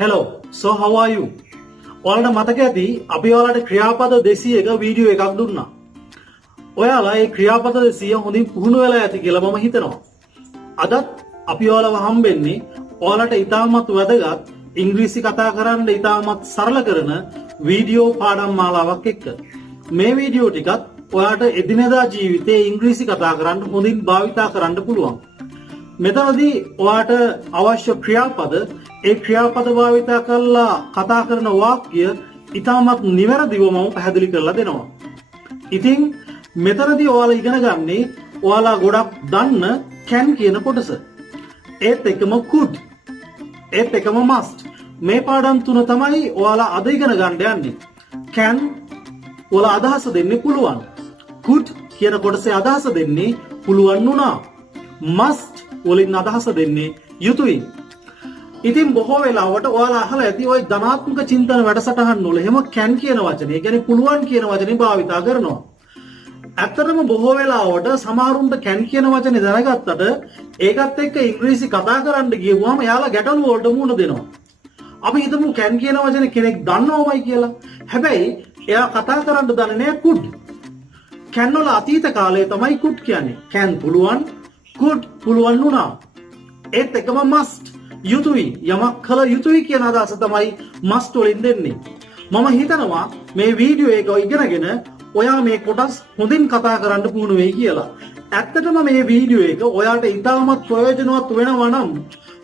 Hello, so how are you? ඔයාලට මතක ඇති අපි ඔයාලට ක්‍රියාපද 200ක වීඩියෝ එකක් දුන්නා. ඔයාලා ඒ ක්‍රියාපද 200 හොඳින් පුහුණු වෙලා ඇති කියලා මම හිතනවා. අදත් අපි ඔයාලව හම්බෙන්නේ ඔයාලට ඉතාමත් වැදගත් ඉංග්‍රීසි කතා කරන්න ඉතාමත් සරල කරන වීඩියෝ පාඩම් මාලාවක් එක්ක. මේ වීඩියෝ ටිකත් ඔයාලට එදිනෙදා ජීවිතේ ඉංග්‍රීසි කතා කරන්න හොඳින් භාවිතා කරන්න පුළුවන්. මෙතනදී ඔයාට අවශ්‍ය ක්‍රියාපද ඒ ක්‍රියාපද භාවිතා කරලා කතා කරන වාක්‍ය ඉතාමත් නිවැරදිව මම පැහැදිලි කරලා දෙනවා. ඉතින් මෙතනදී ඔයාලා ඉගෙන ගන්නේ ඔයාලා ගොඩක් දන්න can කියන කොටස. ඒත් එකම could. ඒත් එකම must. මේ පාඩම් තුන තමයි ඔයාලා අද ඉගෙන ගන්න යන්නේ. can ඔයාලා අදහස දෙන්නේ පුළුවන්. could කියන කොටසේ අදහස දෙන්නේ පුළුවන් නුණා. must වලින් අදහස දෙන්නේ යුතුයි. ඉතින් බොහෝ වෙලාවට ඔයාලා අහලා ඇති ওই ධනාත්මක චින්තන වැඩසටහන් වල එහෙම can කියන වචනේ, කියන්නේ පුළුවන් කියන වචනේ භාවිතා කරනවා. ඇත්තටම බොහෝ වෙලාවට සමහරුන්ට can කියන වචනේ දැනගත්තට ඒකත් එක්ක ඉංග්‍රීසි කතා කරන්න ගියුවාම එයාලා ගැටලු වලට මුහුණ දෙනවා. අපි හිතමු can කියන වචනේ කෙනෙක් දන්නවමයි කියලා. හැබැයි එයා කතා කරන්න දන්නේ නැහැ could. can වල අතීත කාලයේ තමයි could කියන්නේ. can පුළුවන්, could පුළුවන් නුණා. ඒත් එකම must යුතුයි, යමක් කළ යුතුයි කියන අදහස තමයි must වලින් දෙන්නේ. මම හිතනවා මේ වීඩියෝ එක ඉගෙනගෙන ඔයා මේ කොටස් හොඳින් කතා කරන්න පුහුණු වෙයි කියලා. ඇත්තටම මේ වීඩියෝ එක ඔයාට ඉතාමත් ප්‍රයෝජනවත් වෙනවා නම්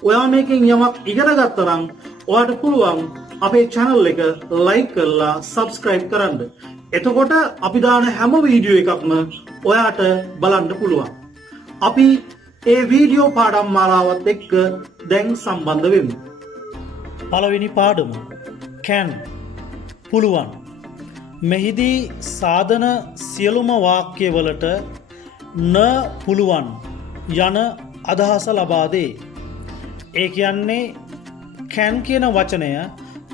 ඔයා මේකෙන් යමක් ඉගෙන ගත්තා නම් ඔයාට පුළුවන් අපේ channel එක like කරලා subscribe කරන්න. එතකොට අපි දාන හැම වීඩියෝ එකක්ම ඔයාට බලන්න පුළුවන්. අපි ඒ වීඩියෝ පාඩම් මාලාවත් එක්ක දැන් සම්බන්ධ වෙමු. පළවෙනි පාඩම can පුළුවන්. මෙහිදී සාධන සියලුම වාක්‍යවලට න පුළුවන් යන අදහස ලබා දේ. ඒ කියන්නේ can කියන වචනය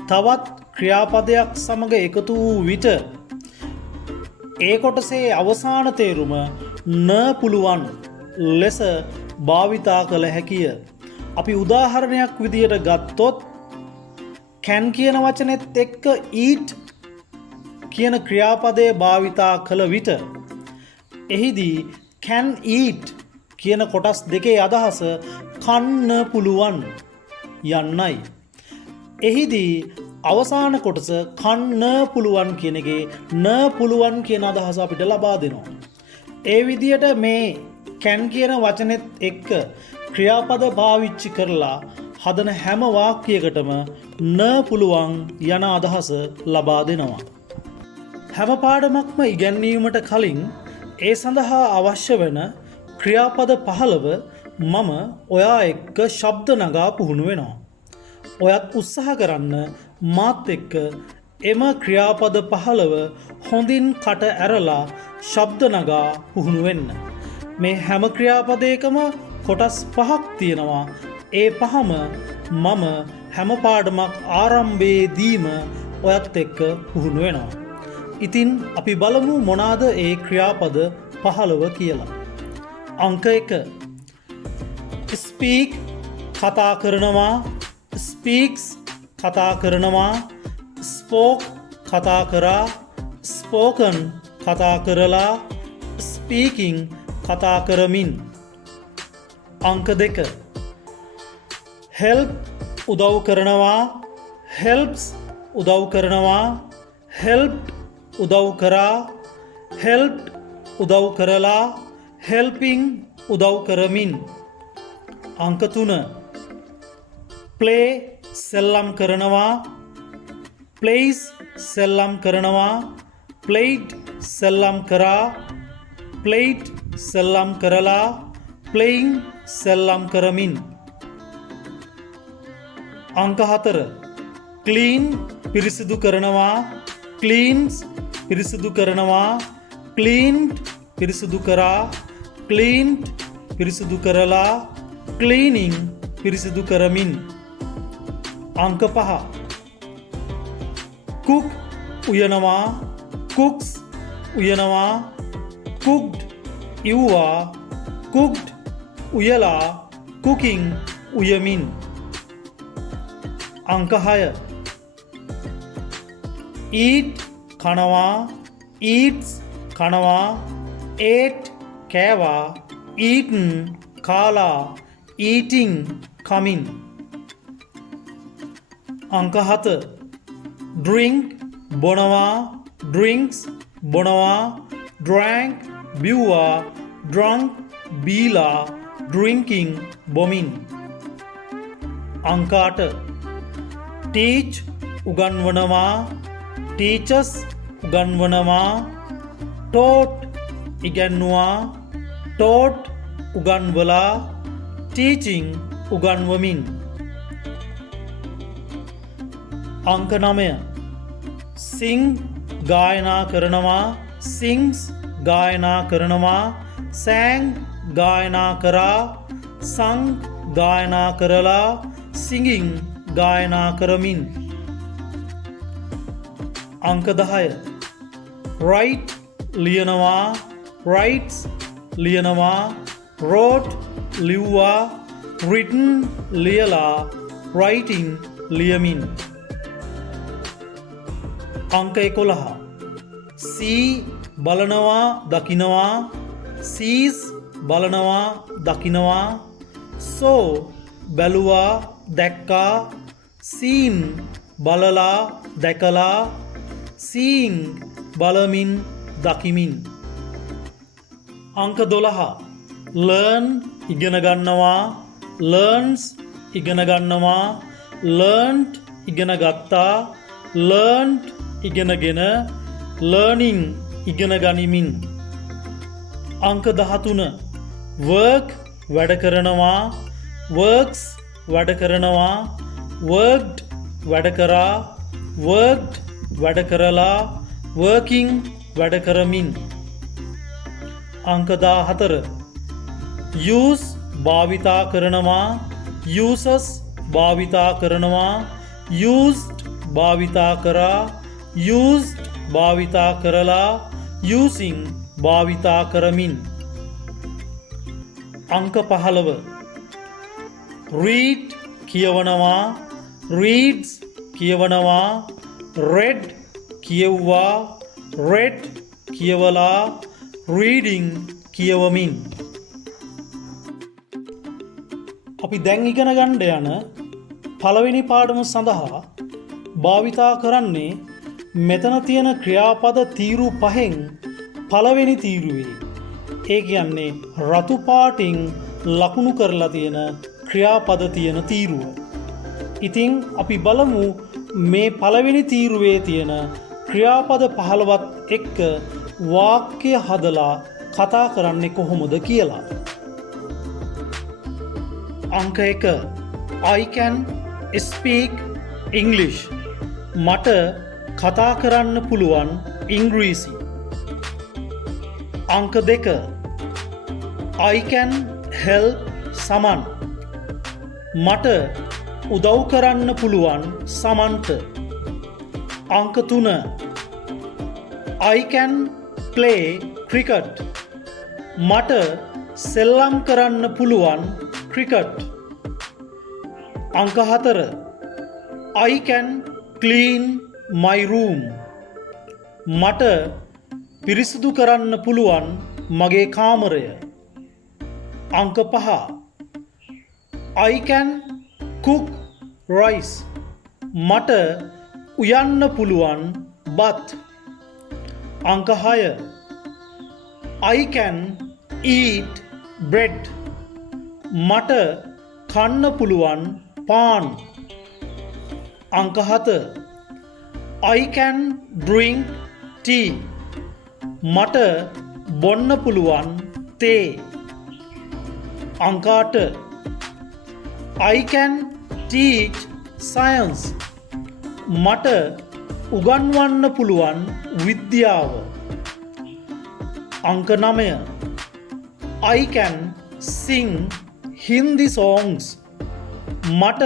තවත් ක්‍රියාපදයක් සමග එකතු වූ විට ඒ කොටසේ අවසාන තේරුම න පුළුවන් ලෙස භාවිතා කළ හැකිය. අපි උදාහරණයක් විදියට ගත්තොත් can කියන වචනේත් එක්ක eat කියන ක්‍රියාපදයේ භාවිතා කළ විට එහිදී can eat කියන කොටස් දෙකේ අදහස කන්න පුළුවන් යන්නයි. එහිදී අවසාන කොටස කන්න පුළුවන් කියන එකේ න පුළුවන් කියන අදහස අපිට ලබා දෙනවා. ඒ විදියට මේ can කියන වචනේත් එක්ක ක්‍රියාපද පාවිච්චි කරලා හදන හැම වාක්‍යයකටම න පුළුවන් යන අදහස ලබා දෙනවා. හැම පාඩමක්ම ඉගැන්වීමට කලින් ඒ සඳහා අවශ්‍ය වෙන ක්‍රියාපද 15 මම ඔයා එක්ක ශබ්ද නගා පුහුණු වෙනවා. ඔයත් උත්සාහ කරන්න මාත් එක්ක එම ක්‍රියාපද 15 හොඳින් කට ඇරලා ශබ්ද නගා පුහුණු වෙන්න. මේ හැම ක්‍රියාපදයකම කොටස් 5ක් තියෙනවා. ඒ පහම මම හැම පාඩමක් ආරම්භයේදීම ඔයත් එක්ක පුහුණු වෙනවා. ඉතින් අපි බලමු මොනවාද ඒ ක්‍රියාපද 15 කියලා. අංක 1 speak කතා කරනවා, speaks කතා කරනවා, spoke කතා කරා, spoken කතා කරලා, speaking කතා කරමින්. අංක 2 help උදව් කරනවා, helps උදව් කරනවා, helped උදව් කරා, helped උදව් කරලා, helping උදව් කරමින්. අංක 3 play සෙල්ලම් කරනවා, plays සෙල්ලම් කරනවා, played සෙල්ලම් කරා, played සෙල්ලම් කරලා, playing සෙල්ලම් කරමින්. අංක 4 clean පිරිසිදු කරනවා, cleans පිරිසිදු කරනවා, cleaned පිරිසිදු කරා, cleaned පිරිසිදු කරලා, cleaning පිරිසිදු කරමින්. අංක 5 cook උයනවා, cooks උයනවා, cooked ඉව්වා, cooked උයලා, cooking උයමින්. අංක 6 eat කනවා eats කනවා ate කෑවා eaten කාලා eating කමින් අංක 7 drink බොනවා drinks බොනවා drank බිව්වා drunk බීලා drinking බොමින් අංක 8 teach උගන්වනවා teachers උගන්වනවා taught ඉගැන්වුවා taught උගන්වලා teaching උගන්වමින් අංක 9 sing ගායනා කරනවා sings ගායනා කරනවා sang ගායනා කරා sung ගායනා කරලා singing ගායනා කරමින් අංක 10 write ලියනවා writes ලියනවා wrote ලිව්වා written ලියලා writing ලියමින් අංක 11 see බලනවා දකිනවා sees බලනවා දකිනවා saw බැලුවා දැක්කා seen බලලා දැකලා seeing බලමින් දකිමින් අංක 12 learn ඉගෙන ගන්නවා learns ඉගෙන ගන්නවා learned ඉගෙන ගත්තා learned ඉගෙනගෙන learning ඉගෙන ගනිමින් අංක 13 work වැඩ කරනවා works වැඩ කරනවා worked වැඩ කරා worked වැඩ කරලා working වැඩ කරමින් අංක 14 use භාවිතා කරනවා uses භාවිතා කරනවා used භාවිතා කරා used භාවිතා කරලා using භාවිතා කරමින් අංක 15 read කියවනවා reads කියවනවා read කියවුවා read කියවලා reading කියවමින් අපි දැන් ඉගෙන ගන්න යන පළවෙනි පාඩම සඳහා භාවිතා කරන්නේ මෙතන තියෙන ක්‍රියාපද තීරු පහෙන් පළවෙනි තීරුවේ ඒ කියන්නේ රතු පාටින් ලකුණු කරලා තියෙන ක්‍රියාපද තියෙන තීරුව. ඉතින් අපි බලමු මේ පළවෙනි තීරුවේ තියෙන ක්‍රියාපද 15ත් එක්ක වාක්‍ය හදලා කතා කරන්නේ කොහොමද කියලා. අංක 1 I can speak English. මට කතා කරන්න පුළුවන් ඉංග්‍රීසි. අංක 2 I can help someone. මට උදව් කරන්න පුළුවන් සමන්ට. අංක 3 I can play cricket. මට සෙල්ලම් කරන්න පුළුවන් cricket. අංක 4 I can clean my room. මට පිරිසිදු කරන්න පුළුවන් මගේ කාමරය. අංක 5 I can cook rice. මට උයන්න පුළුවන් බත්. අංක 6 I can eat bread. මට කන්න පුළුවන් පාන්. අංක 7 I can drink tea. මට බොන්න පුළුවන් තේ. අංක 8 I can teach science. මට උගන්වන්න පුළුවන් විද්‍යාව. අංක 9 I can sing Hindi songs. මට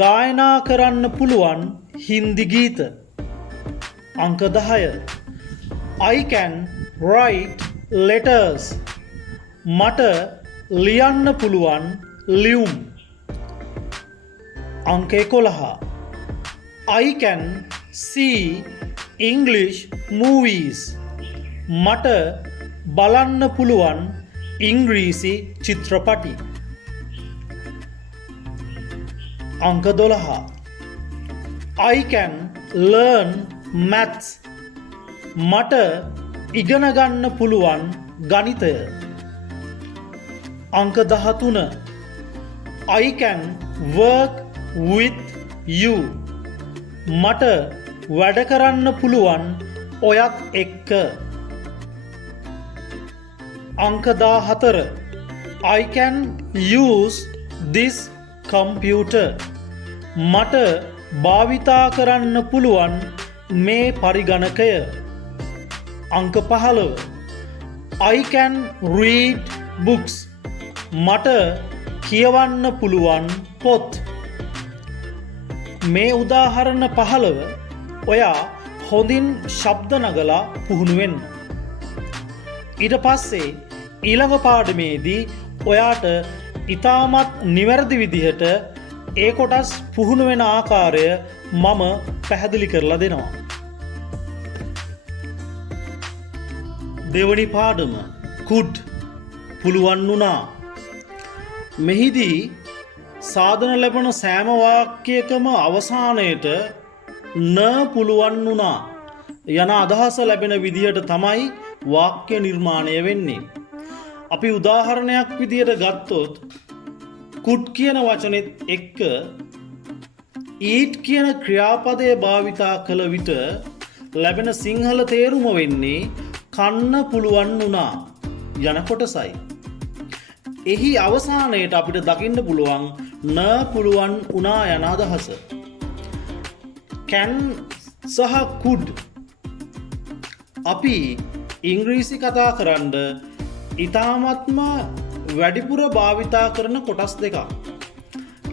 ගායනා කරන්න පුළුවන් හින්දි ගීත. අංක 10 I can write letters. මට ලියන්න පුළුවන් ලියුම්. අංක 11 I can see English movies. මට බලන්න පුළුවන් ඉංග්‍රීසි චිත්‍රපටි. අංක 12. I can learn maths. මට ඉගෙන ගන්න පුළුවන් ගණිතය. අංක 13. I can work with you. මට වැඩ කරන්න පුළුවන් ඔයත් එක්ක. අංක 14. I can use this computer. මට භාවිතා කරන්න පුළුවන් මේ පරිගණකය. අංක 15. I can read books. මට කියවන්න පුළුවන් පොත්. මේ උදාහරණ 15 ඔයා හොඳින් ශබ්ද නගලා පුහුණු වෙන්න. ඊට පස්සේ ඊළඟ පාඩමේදී ඔයාට ඉතාමත් නිවැරදි විදිහට ඒ කොටස් පුහුණු වෙන ආකාරය මම පැහැදිලි කරලා දෙනවා. දෙවනි පාඩම could පුළුවන් වුණා. මෙහිදී සාධන ලැබෙන සෑම වාක්‍යයකම අවසානයේට න පුළුවන් වුණා යන අදහස ලැබෙන විදිහට තමයි වාක්‍ය නිර්මාණය වෙන්නේ. අපි උදාහරණයක් විදිහට ගත්තොත් could කියන වචනේත් එක්ක eat කියන ක්‍රියාපදය භාවිතා කළ විට ලැබෙන සිංහල තේරුම වෙන්නේ කන්න පුළුවන් වුණා යන කොටසයි. එහි අවසානයේට අපිට දකින්න පුළුවන් න පුළුවන් වුණා යන අදහස. can සහ could අපි ඉංග්‍රීසි කතා කරන්න ඉතාමත්ම වැඩිපුර භාවිතා කරන කොටස් දෙකක්.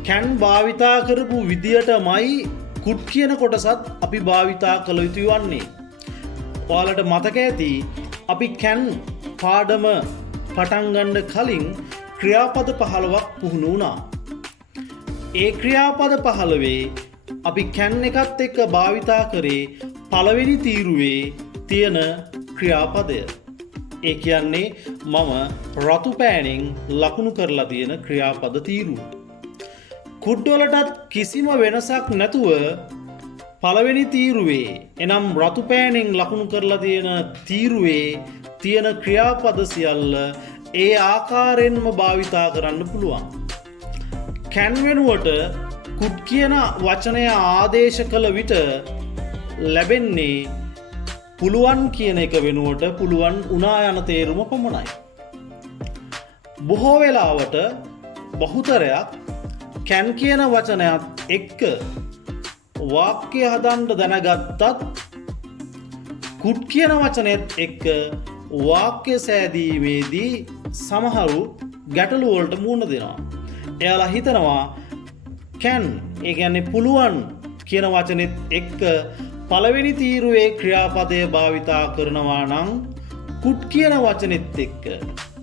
can භාවිතා කරපු විදියටමයි could කියන කොටසත් අපි භාවිතා කළ යුතු වන්නේ. ඔයාලට මතක ඇති අපි can පාඩම පටන් ගන්න කලින් ක්‍රියාපද 15ක් පුහුණු වුණා. ඒ ක්‍රියාපද 15 අපි can එකත් එක්ක භාවිතා කරේ පළවෙනි තීරුවේ තියෙන ක්‍රියාපදය. ඒ කියන්නේ මම රතු පෑනින් ලකුණු කරලා තියෙන ක්‍රියාපද තීරුව. could වලටත් කිසිම වෙනසක් නැතුව පළවෙනි තීරුවේ එනම් රතු පෑනින් ලකුණු කරලා තියෙන තීරුවේ තියෙන ක්‍රියාපද සියල්ල ඒ ආකාරයෙන්ම භාවිතා කරන්න පුළුවන්. can වෙනුවට could කියන වචනය ආදේශ කළ විට ලැබෙන්නේ පුළුවන් කියන එක වෙනුවට පුළුවන් වුණා යන තේරුම පමණයි. බොහෝ වෙලාවට බහුතරයක් can කියන වචනයත් එක්ක වාක්‍ය හදන්න දැනගත්තත් could කියන වචනයත් එක්ක වාක්‍ය සෑදීමේදී සමහරු ගැටලු වලට මුහුණ දෙනවා. එයාලා හිතනවා can ඒ කියන්නේ පුළුවන් කියන වචනේත් එක්ක පළවෙනි තීරුවේ ක්‍රියාපදය භාවිතා කරනවා නම් could කියන වචනේත් එක්ක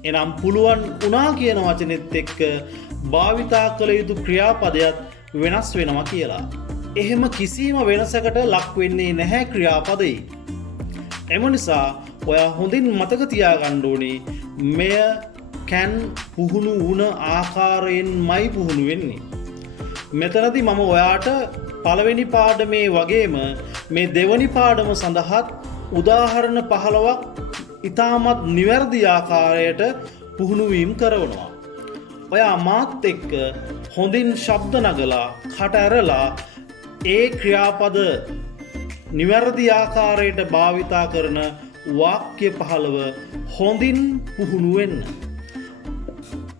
එනම් පුළුවන් වුණා කියන වචනේත් එක්ක භාවිතා කළ යුතු ක්‍රියාපදයක් වෙනස් වෙනවා කියලා. එහෙම කිසිම වෙනසකට ලක් වෙන්නේ නැහැ ක්‍රියාපදේ. එම නිසා ඔයා හොඳින් මතක තියාගන්න ඕනේ මෙය can පුහුණු වුණ ආකාරයෙන්මයි පුහුණු වෙන්නේ. මෙතනදී මම ඔයාට පළවෙනි පාඩමේ වගේම මේ දෙවනි පාඩම සඳහාත් උදාහරණ 15ක් ඉතාමත් නිවැරදි ආකාරයට පුහුණු වීම කරනවා. ඔයා මාත් එක්ක හොඳින් ශබ්ද නගලා කට ඇරලා ඒ ක්‍රියාපද නිවැරදි ආකාරයට භාවිතා කරන වාක්‍ය 15 හොඳින් පුහුණු වෙන්න.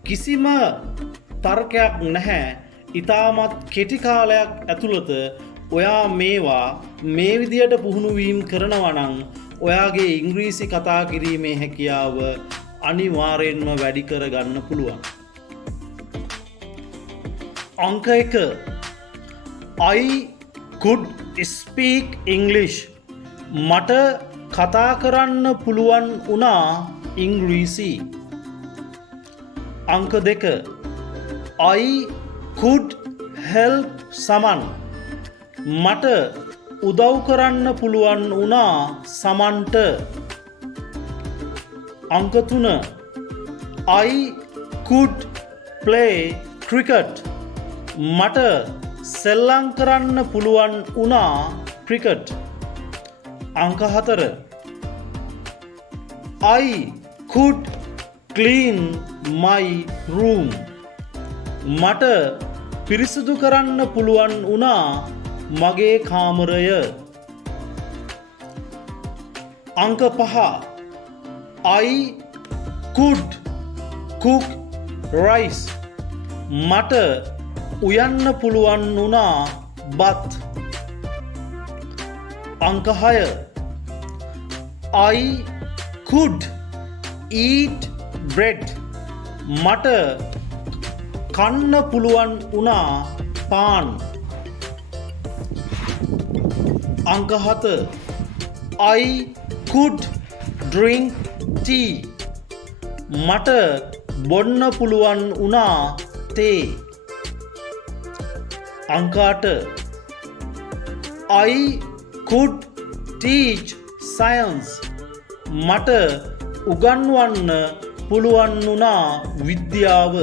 කිසිම තර්කයක් නැහැ. ඉතාමත් කෙටි කාලයක් ඇතුළත ඔයා මේවා මේ විදියට පුහුණු වීම කරනවා නම් ඔයාගේ ඉංග්‍රීසි කතා කිරීමේ හැකියාව අනිවාර්යෙන්ම වැඩි කරගන්න පුළුවන්. අංක 1 I could speak English. මට කතා කරන්න පුළුවන් වුණා ඉංග්‍රීසි. අංක 2 I could help someone. මට උදව් කරන්න පුළුවන් වුණා සමන්ට. අංක 3 I could play cricket. මට සෙල්ලම් කරන්න පුළුවන් වුණා ක්‍රිකට්. අංක 4 I could clean my room. මට පිරිසිදු කරන්න පුළුවන් වුණා මගේ කාමරය. අංක 5 I could cook rice. මට උයන්න පුළුවන් වුණා බත්. අංක 6 I could eat bread. මට කන්න පුළුවන් වුණා පාන්. අංක 7 I could drink tea. මට බොන්න පුළුවන් වුණා තේ. අංක 8 I could teach science. මට උගන්වන්න පුළුවන් වුණා විද්‍යාව.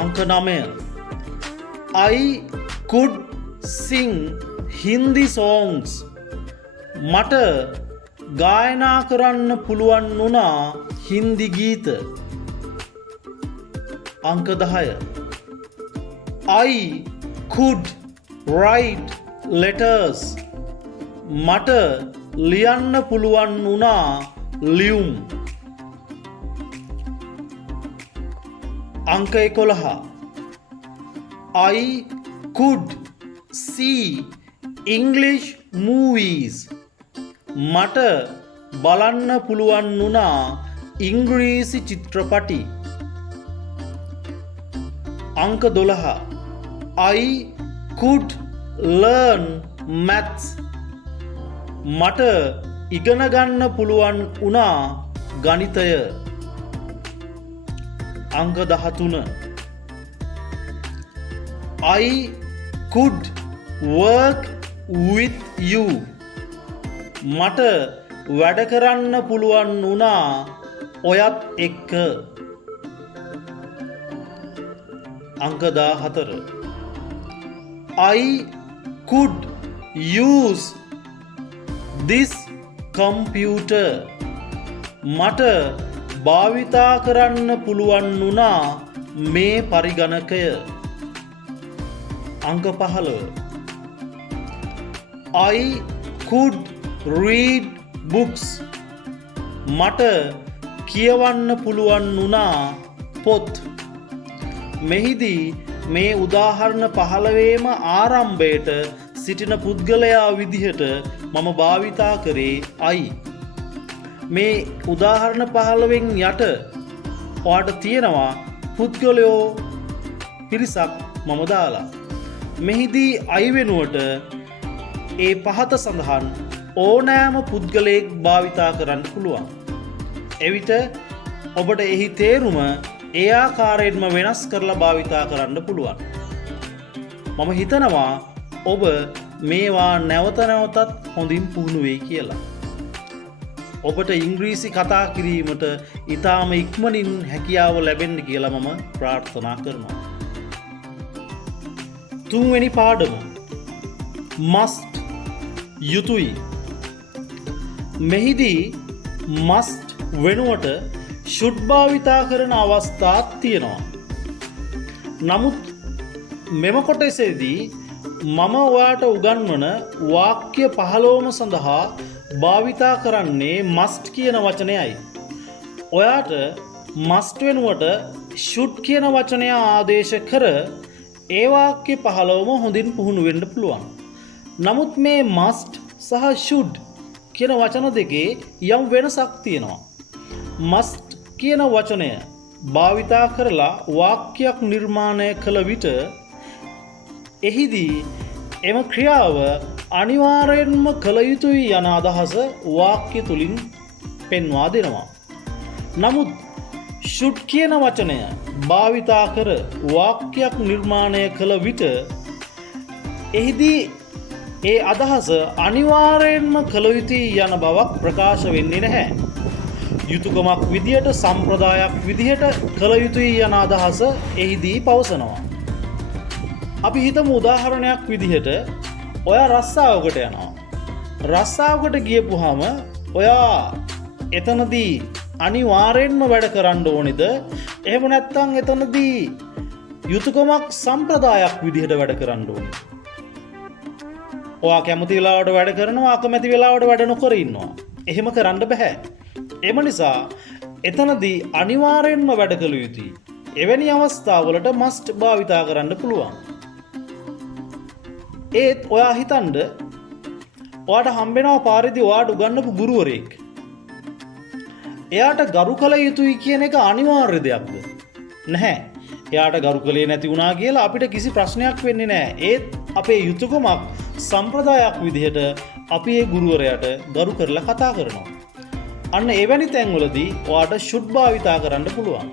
අංක 9 I could sing Hindi songs. මට ගායනා කරන්න පුළුවන් වුණා හින්දි ගීත. අංක 10 I could write letters. මට ලියන්න පුළුවන් වුණා ලියුම්. අංක 11 I could see English movies. මට බලන්න පුළුවන් වුණා ඉංග්‍රීසි චිත්‍රපටි. අංක 12 I could learn maths. මට ඉගෙන ගන්න පුළුවන් වුණා ගණිතය. අංක 13 I could work with you. මට වැඩ කරන්න පුළුවන් වුණා ඔයත් එක්ක. අංක 14 I could use this computer. මට භාවිතා කරන්න පුළුවන් වුණා මේ පරිගණකය. අංක 15 I could read books. මට කියවන්න පුළුවන් වුණා පොත්. මෙහිදී මේ උදාහරණ 15ේම ආරම්භයට සිටින පුද්ගලයා විදිහට මම භාවිතා කරේ I. මේ උදාහරණ 15න් යට ඔයාට තියෙනවා පුද්ගලයෝ පිරිසක් මම දාලා. මෙහිදී I වෙනුවට ඒ පහත සඳහන් ඕනෑම පුද්ගලයෙක් භාවිතා කරන්න පුළුවන්. එවිට ඔබට එහි තේරුම ඒ ආකාරයෙන්ම වෙනස් කරලා භාවිතා කරන්න පුළුවන්. මම හිතනවා ඔබ මේවා නැවත නැවතත් හොඳින් පුහුණු වෙයි කියලා. ඔබට ඉංග්‍රීසි කතා කිරීමට ඉතාම ඉක්මනින් හැකියාව ලැබෙන්න කියලා මම ප්‍රාර්ථනා කරනවා. තුන්වෙනි පාඩම must යුතුයි. මෙහිදී must වෙනුවට should භාවිතා කරන අවස්ථාත් තියෙනවා. නමුත් මෙම කොටසේදී මම ඔයාට උගන්වන වාක්‍ය 15ම සඳහා භාවිතා කරන්නේ must කියන වචනයයි. ඔයාට must වෙනුවට should කියන වචනය ආදේශ කර ඒ වාක්‍ය 15ම හොඳින් පුහුණු වෙන්න පුළුවන්. නමුත් මේ must සහ should කියන වචන දෙකේ යම් වෙනසක් තියෙනවා. must කියන වචනය භාවිතා කරලා වාක්‍යයක් නිර්මාණය කළ විට එහිදී එම ක්‍රියාව අනිවාර්යෙන්ම කළ යුතුයි යන අදහස වාක්‍ය තුලින් පෙන්වා දෙනවා. නමුත් should කියන වචනය භාවිතා කර වාක්‍යයක් නිර්මාණය කළ විට එහිදී ඒ අදහස අනිවාර්යෙන්ම කළ යුතුයි යන බවක් ප්‍රකාශ වෙන්නේ නැහැ. යුතුයකමක් විදියට සම්ප්‍රදායක් විදියට කළ යුතුයි යන අදහස එහිදී පවසනවා. අපි හිතමු උදාහරණයක් විදිහට ඔයා රස්සාවකට යනවා. රස්සාවකට ගියපුවාම ඔයා එතනදී අනිවාර්යෙන්ම වැඩ කරන්න ඕනේද? එහෙම නැත්නම් එතනදී යුතුයකමක් සම්ප්‍රදායක් විදිහට වැඩ කරන්න ඕනේ? ඔයා කැමති වෙලාවට වැඩ කරනවා, අකමැති වෙලාවට වැඩ නොකර ඉන්නවා. එහෙම කරන්න බෑ. එම නිසා එතනදී අනිවාර්යෙන්ම වැඩ කළ යුතුයි. එවැනි අවස්ථාවලට must භාවිතා කරන්න පුළුවන්. ඒත් ඔයා හිතන්න ඔයාට හම්බෙනවා පාරේදී ඔයාට උගන්වපු ගුරුවරයෙක්. එයාට ගරු කළ යුතුයි කියන එක අනිවාර්ය දෙයක්ද? නැහැ. එයාට ගරු කළේ නැති වුණා කියලා අපිට කිසි ප්‍රශ්නයක් වෙන්නේ නැහැ. ඒත් අපේ යුතුයකමක් සම්ප්‍රදායක් විදිහට අපි ඒ ගුරුවරයාට ගරු කරලා කතා කරනවා. අන්න එවැනි තැන්වලදී ඔයාට should භාවිතා කරන්න පුළුවන්.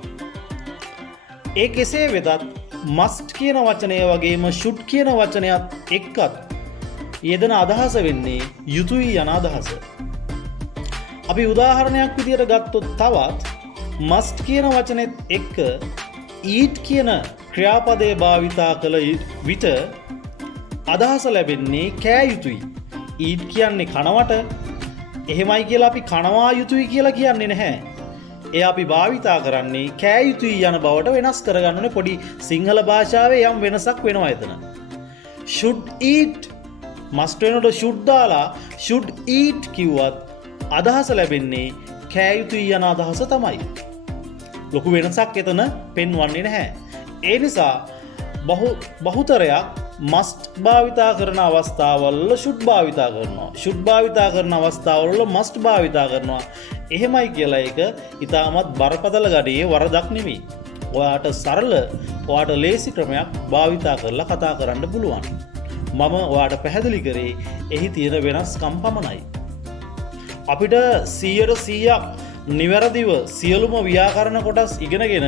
ඒ කෙසේ වෙතත් must කියන වචනය වගේම should කියන වචනයත් එක්කත් යෙදෙන අදහස වෙන්නේ යුතුයි යන අදහස. අපි උදාහරණයක් විදියට ගත්තොත් තවත් must කියන වචනේත් එක්ක eat කියන ක්‍රියාපදයේ භාවිතා කළ විට අදහස ලැබෙන්නේ කෑ යුතුයි. eat කියන්නේ කනවට. එහෙමයි කියලා අපි කනවා යුතුයි කියලා කියන්නේ නැහැ. ඒ අපි භාවිතා කරන්නේ කෑ යුතුයි යන බවට වෙනස් කරගන්න ඕනේ. පොඩි සිංහල භාෂාවේ යම් වෙනසක් වෙනවා එතන. should eat must වෙනකොට should දාලා should eat කිව්වත් අදහස ලැබෙන්නේ කෑ යුතුයි යන අදහස තමයි. ලොකු වෙනසක් එතන පෙන්වන්නේ නැහැ. ඒ නිසා බහුතරයක් must භාවිතා කරන අවස්ථාවල should භාවිතා කරනවා. should භාවිතා කරන අවස්ථාවල must භාවිතා කරනවා. එහෙමයි කියලා එක ඉතාමත් බරපතල ගඩේ වරදක් නෙමෙයි. ඔයාට සරල, ඔයාට ලේසි ක්‍රමයක් භාවිතා කරලා කතා කරන්න පුළුවන්. මම ඔයාට පැහැදිලි කරේ එහි තියෙන වෙනස්කම් පමණයි. අපිට 100% නිවැරදිව සියලුම ව්‍යාකරණ කොටස් ඉගෙනගෙන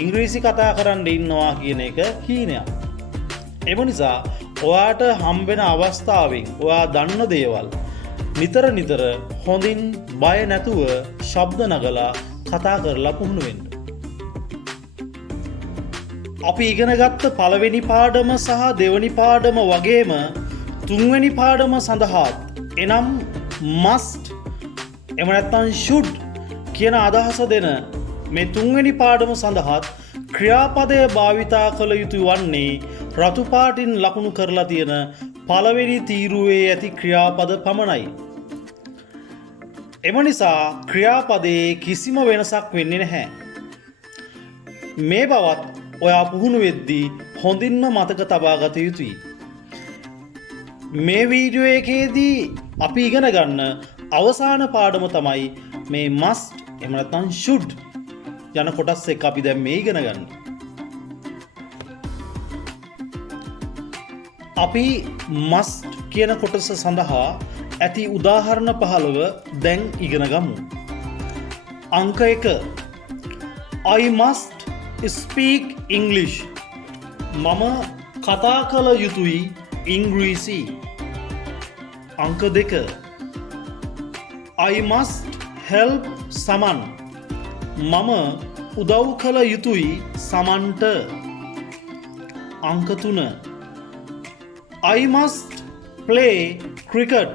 ඉංග්‍රීසි කතා කරන්න ඉන්නවා කියන එක හීනයක්. එම නිසා ඔයාට හම්බෙන අවස්ථාවෙන් ඔයා දන්න දේවල් නිතර හොඳින් බය නැතුව ශබ්ද නගලා කතා කරලා පුහුණු වෙන්න. අපි ඉගෙන ගත්ත පළවෙනි පාඩම සහ දෙවැනි පාඩම වගේම තුන්වෙනි පාඩම සඳහාත් එනම් must එහෙම නැත්නම් should කියන අදහස දෙන මේ තුන්වෙනි පාඩම සඳහාත් ක්‍රියාපදය භාවිතා කළ යුතු වන්නේ රතු පාටින් ලකුණු කරලා තියෙන පළවෙනි තීරුවේ ඇති ක්‍රියාපද පමණයි. එම නිසා ක්‍රියාපදයේ කිසිම වෙනසක් වෙන්නේ නැහැ. මේ බවත් ඔයා පුහුණු වෙද්දී හොඳින්ම මතක තබා ගත යුතුයි. මේ වීඩියෝ එකේදී අපි ඉගෙන ගන්න අවසාන පාඩම තමයි මේ must එහෙම නැත්නම් should යන කොටස් එක අපි දැන් මේ ඉගෙන ගන්න. අපි must කියන කොටස සඳහා ඇති උදාහරණ 15 දැන් ඉගෙන ගමු. අංක 1 I must speak English. මම කතා කළ යුතුයි ඉංග්‍රීසි. අංක 2 I must help someone. මම උදව් කළ යුතුයි සමන්ට. අංක 3 I must play cricket.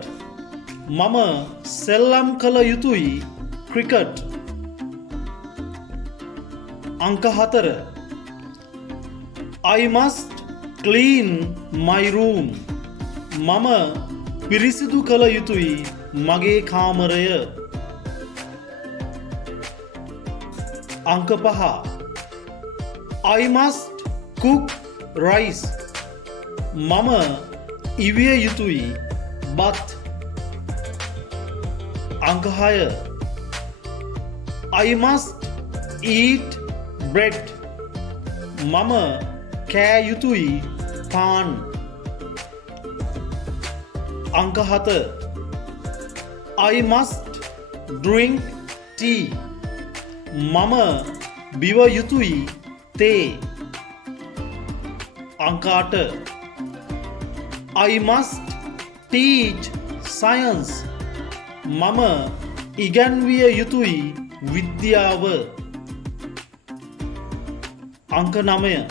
මම සෙල්ලම් කළ යුතුයි ක්‍රිකට්. අංක 4 I must clean my room. මම පිරිසිදු කළ යුතුයි මගේ කාමරය. අංක 5 I must cook rice. මම ඉවිය යුතුයි බත්. අංක 6 I must eat bread. මම කෑ යුතුයි පාන්. අංක 7 I must drink tea. මම බිව යුතුයි තේ. අංක 8 I must teach science. මම ඉගැන්විය යුතුයි විද්‍යාව. අංක 9.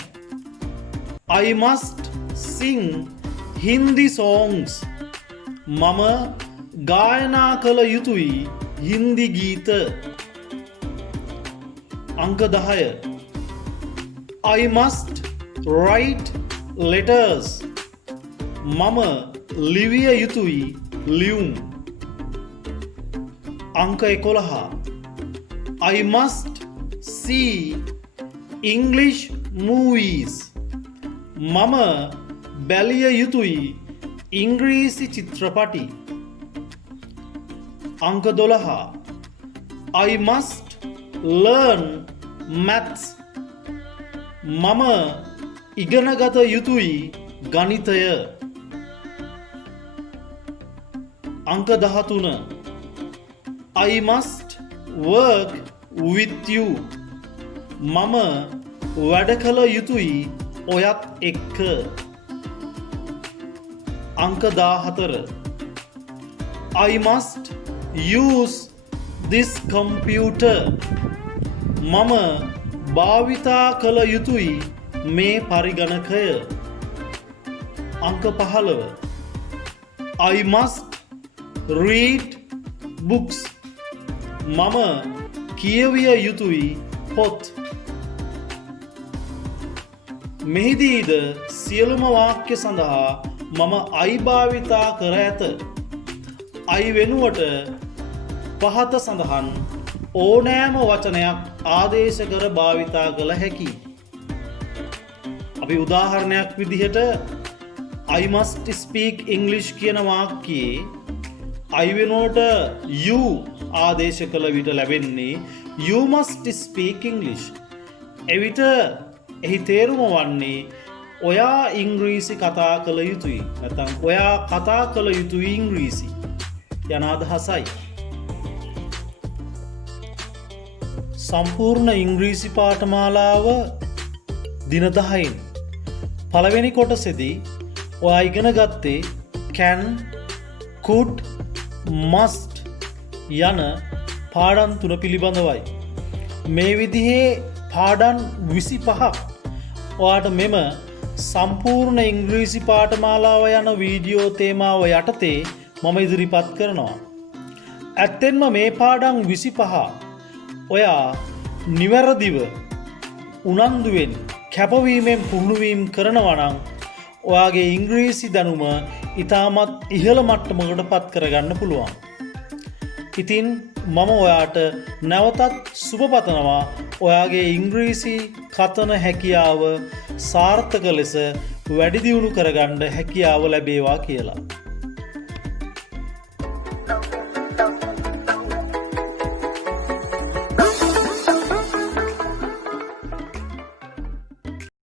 I must sing Hindi songs. මම ගායනා කළ යුතුයි හින්දි ගීත. අංක 10. I must write letters. මම ලිවිය යුතුයි ලියුම්. අංක 11. I must see English movies. මම බැලිය යුතුයි ඉංග්‍රීසි චිත්‍රපටි. අංක 12. I must learn maths. මම ඉගෙනගත යුතුයි ගණිතය. අංක 13. I must work with you. මම වැඩ කළ යුතුයි ඔයත් එක්ක. අංක 14. I must use this computer. මම භාවිතා කළ යුතුයි මේ පරිගණකය. අංක 15. I must read books. මම කියවිය යුතුයි පොත්. මෙහිදීද සියලුම වාක්‍ය සඳහා මම I භාවිතා කර ඇත. I වෙනුවට පහත සඳහන් ඕනෑම වචනයක් ආදේශ කර භාවිතා කළ හැකි. අපි උදාහරණයක් විදිහට I must speak English කියන වාක්‍යයේ I වෙනුවට you ආදේශ කළ විට ලැබෙන්නේ you must speak English. එවිට එහි තේරුම වන්නේ ඔයා ඉංග්‍රීසි කතා කළ යුතුයි. නැත්නම් ඔයා කතා කළ යුතුයි ඉංග්‍රීසි යන අදහසයි. සම්පූර්ණ ඉංග්‍රීසි පාඨමාලාව දින 10න් පළවෙනි කොටසේදී ඔයා ඉගෙන ගත්තේ can, could, must යන පාඩම් තුන පිළිබඳවයි. මේ විදිහේ පාඩම් 25ක් ඔයාට මෙම සම්පූර්ණ ඉංග්‍රීසි පාඨමාලාව යන වීඩියෝ තේමාව යටතේ මම ඉදිරිපත් කරනවා. ඇත්තෙන්ම මේ පාඩම් 25 ඔයා නිවැරදිව උනන්දුවෙන් කැපවීමෙන් පුහුණුවීම් කරනවා නම් ඔයාගේ ඉංග්‍රීසි දැනුම ඉතාමත් ඉහළ මට්ටමකට පත් කරගන්න පුළුවන්. ඉතින් මම ඔයාට නැවතත් සුබ පතනවා ඔයාගේ ඉංග්‍රීසි කතන හැකියාව සාර්ථක ලෙස වැඩි දියුණු කරගන්න හැකියාව ලැබේවා කියලා.